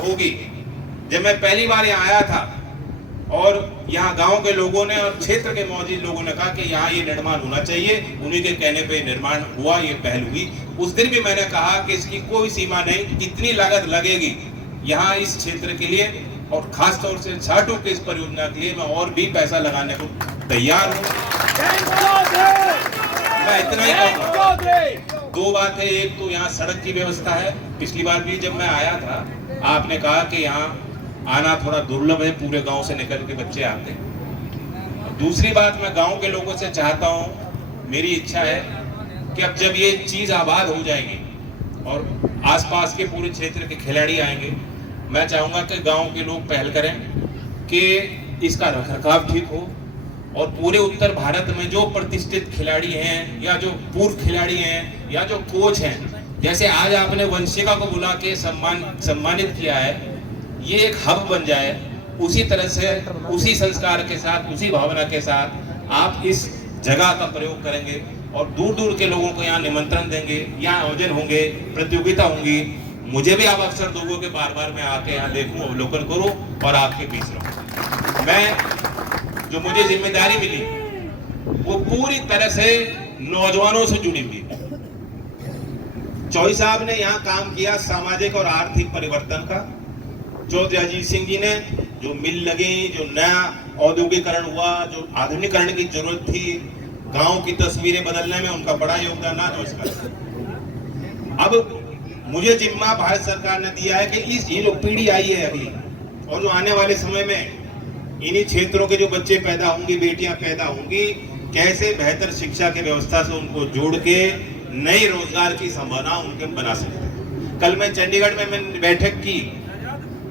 होगी। जब मैं पहली बार यहाँ आया था और यहाँ गांव के लोगों ने और क्षेत्र के मौजूद लोगों ने कहा कि यहाँ ये निर्माण होना चाहिए, उन्हीं के कहने पे निर्माण हुआ, ये पहल हुई। उस दिन भी मैंने कहा कि इसकी कोई सीमा नहीं, कितनी लागत लगेगी यहाँ इस क्षेत्र के लिए और खास तौर से छाटू के इस परियोजना के लिए मैं और भी पैसा लगाने को तैयार हूँ। मैं इतना ही कहूँगा। दो बात है, एक तो यहाँ सड़क की व्यवस्था है। पिछली बार भी जब मैं आया था आपने कहा कि यहाँ आना थोड़ा दुर्लभ है, पूरे गांव से निकल के बच्चे आते हैं। दूसरी बात, मैं गांव के लोगों से चाहता हूँ, मेरी इच्छा है कि अब जब ये चीज आबाद हो जाएगी और आसपास के पूरे क्षेत्र के खिलाड़ी आएंगे, मैं चाहूंगा कि गांव के लोग पहल करें कि इसका रखरखाव ठीक हो और पूरे उत्तर भारत में जो प्रतिष्ठित खिलाड़ी हैं या जो पूर्व खिलाड़ी हैं या जो कोच हैं, जैसे आज आपने वंशिका को बुला के सम्मानित किया है, ये एक हब बन जाए। उसी तरह से उसी संस्कार के साथ, उसी भावना के साथ आप इस जगह का प्रयोग करेंगे और दूर दूर के लोगों को यहाँ निमंत्रण देंगे, यहाँ आयोजन होंगे, प्रतियोगिता होंगी। मुझे भी आप अवसर दोगे कि बार बार मैं आके यहाँ देखूं, अवलोकन करूं और आपके बीच रहूं। मैं जो मुझे जिम्मेदारी मिली वो पूरी तरह से नौजवानों से जुड़ी हुई। चौधरी साहब ने यहाँ काम किया सामाजिक और आर्थिक परिवर्तन का। चौधरी अजीत सिंह जी ने जो मिल लगी, जो नया औद्योगिकरण हुआ, जो आधुनिकरण की जरूरत थी, गांव की तस्वीरें बदलने में उनका बड़ा योगदान ना जो इसका। अब मुझे जिम्मा भारत सरकार ने दिया है कि इस ये जो पीढ़ी आई है अभी और जो आने वाले समय में इन्हीं क्षेत्रों के जो बच्चे पैदा होंगे, बेटियां पैदा होंगी, कैसे बेहतर शिक्षा की व्यवस्था से उनको जोड़ के नई रोजगार की संभावना उनके बना सकते हैं। कल मैं चंडीगढ़ में मैंने बैठक की,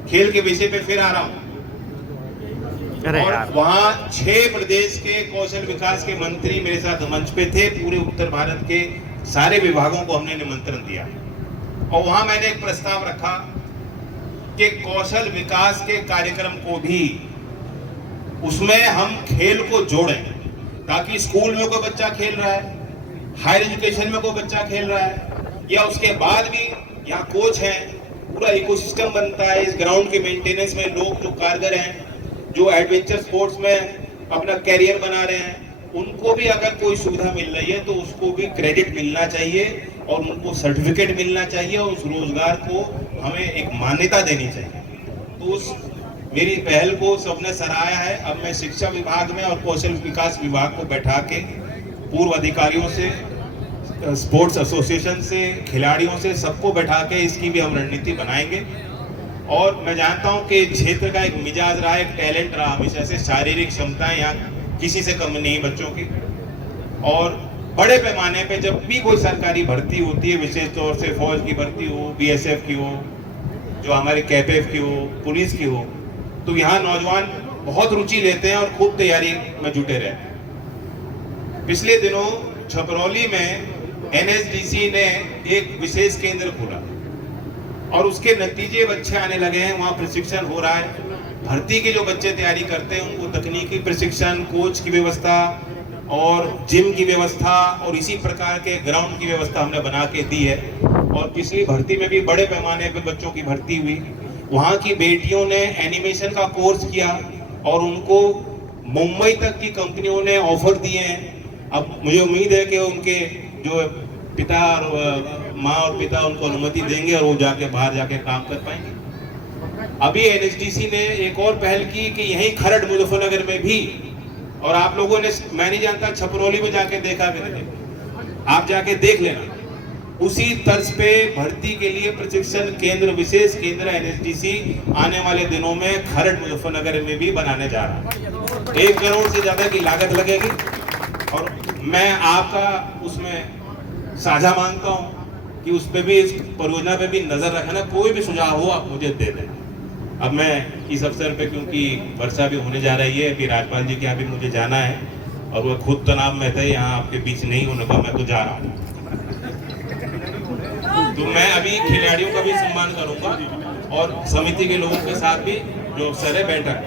खेल के विषय पे फिर आ रहा हूँ और वहाँ 6 प्रदेश के कौशल विकास के मंत्री मेरे साथ मंच पे थे। पूरे उत्तर भारत के सारे विभागों को हमने निमंत्रण दिया और वहां मैंने एक प्रस्ताव रखा कि कौशल विकास के कार्यक्रम को भी उसमें हम खेल को जोड़ें, ताकि स्कूल में कोई बच्चा खेल रहा है, हायर एजुकेशन में कोई बच्चा खेल रहा है या उसके बाद भी यहाँ कोच हैं, पूरा इकोसिस्टम बनता है। इस ग्राउंड के मेंटेनेंस में लोग जो कारगर हैं, जो एडवेंचर स्पोर्ट्स में अपना कैरियर बना रहे हैं, उनको भी अगर कोई सुविधा मिल रही है तो उसको भी क्रेडिट मिलना चाहिए और उनको सर्टिफिकेट मिलना चाहिए और उस रोजगार को हमें एक मान्यता देनी चाहिए। तो उस मेरी पहल को सबने सराहा है। अब मैं शिक्षा विभाग में और कौशल विकास विभाग को बैठा के पूर्व अधिकारियों से, स्पोर्ट्स एसोसिएशन से, खिलाड़ियों से, सबको बैठा के इसकी भी हम रणनीति बनाएंगे। और मैं जानता हूं कि क्षेत्र का एक मिजाज रहा, एक टैलेंट रहा हमेशा से, शारीरिक क्षमताएं यहाँ किसी से कम नहीं बच्चों की। और बड़े पैमाने पे जब भी कोई सरकारी भर्ती होती है, विशेष तौर से फौज की भर्ती हो, बीएसएफ की हो, जो हमारे कैपेफ की हो, पुलिस की हो, तो यहाँ नौजवान बहुत रुचि लेते हैं और खूब तैयारी में जुटे रहते हैं। पिछले दिनों छपरौली में एनएसडीसी ने एक विशेष केंद्र खोला और उसके नतीजे अच्छे आने लगे हैं। वहाँ प्रशिक्षण हो रहा है, भर्ती के जो बच्चे तैयारी करते हैं उनको तकनीकी प्रशिक्षण, कोच की व्यवस्था और जिम की व्यवस्था और इसी प्रकार के ग्राउंड की व्यवस्था हमने बना के दी है। और पिछली भर्ती में भी बड़े पैमाने पे बच्चों की भर्ती हुई। वहाँ की बेटियों ने एनिमेशन का कोर्स किया और उनको मुंबई तक की कंपनियों ने ऑफर दिए हैं। अब मुझे उम्मीद है कि उनके जो पिता और माँ और पिता उनको अनुमति देंगे और वो जाके बाहर जाके काम कर पाएंगे। अभी एनएसडीसी ने एक और पहल की कि यहीं खरड़ मुजफ्फरनगर में भी, और आप लोगों ने, मैं नहीं जानता, छपरौली में जाके देखा कि नहीं, आप जाके देख लेना। उसी तर्ज पे भर्ती के लिए प्रशिक्षण केंद्र, विशेष केंद्र एनएसडीसी आने वाले दिनों में खरड़ मुजफ्फरनगर में भी बनाने जा रहा है। 1 करोड़ से ज्यादा की लागत लगेगी और मैं आपका उसमें साझा मांगता हूं कि उस पे भी, इस परियोजना पे भी नजर रखना। कोई भी सुझाव हो आप मुझे दे दें। अब मैं इस अवसर पे, क्योंकि वर्षा भी होने जा रही है, फिर राज्यपाल जी के यहाँ भी मुझे जाना है और वो खुद तनाव में थे, यहाँ आपके बीच नहीं होने का, मैं तो जा रहा हूँ। तो मैं अभी खिलाड़ियों का भी सम्मान करूंगा और समिति के लोगों के साथ भी जो अवसर है बैठक,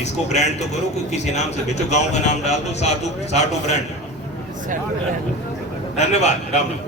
इसको ब्रांड तो करो, कोई किसी नाम से बेचो, गांव का नाम डाल दो, साटू ब्रांड। धन्यवाद। राम राम।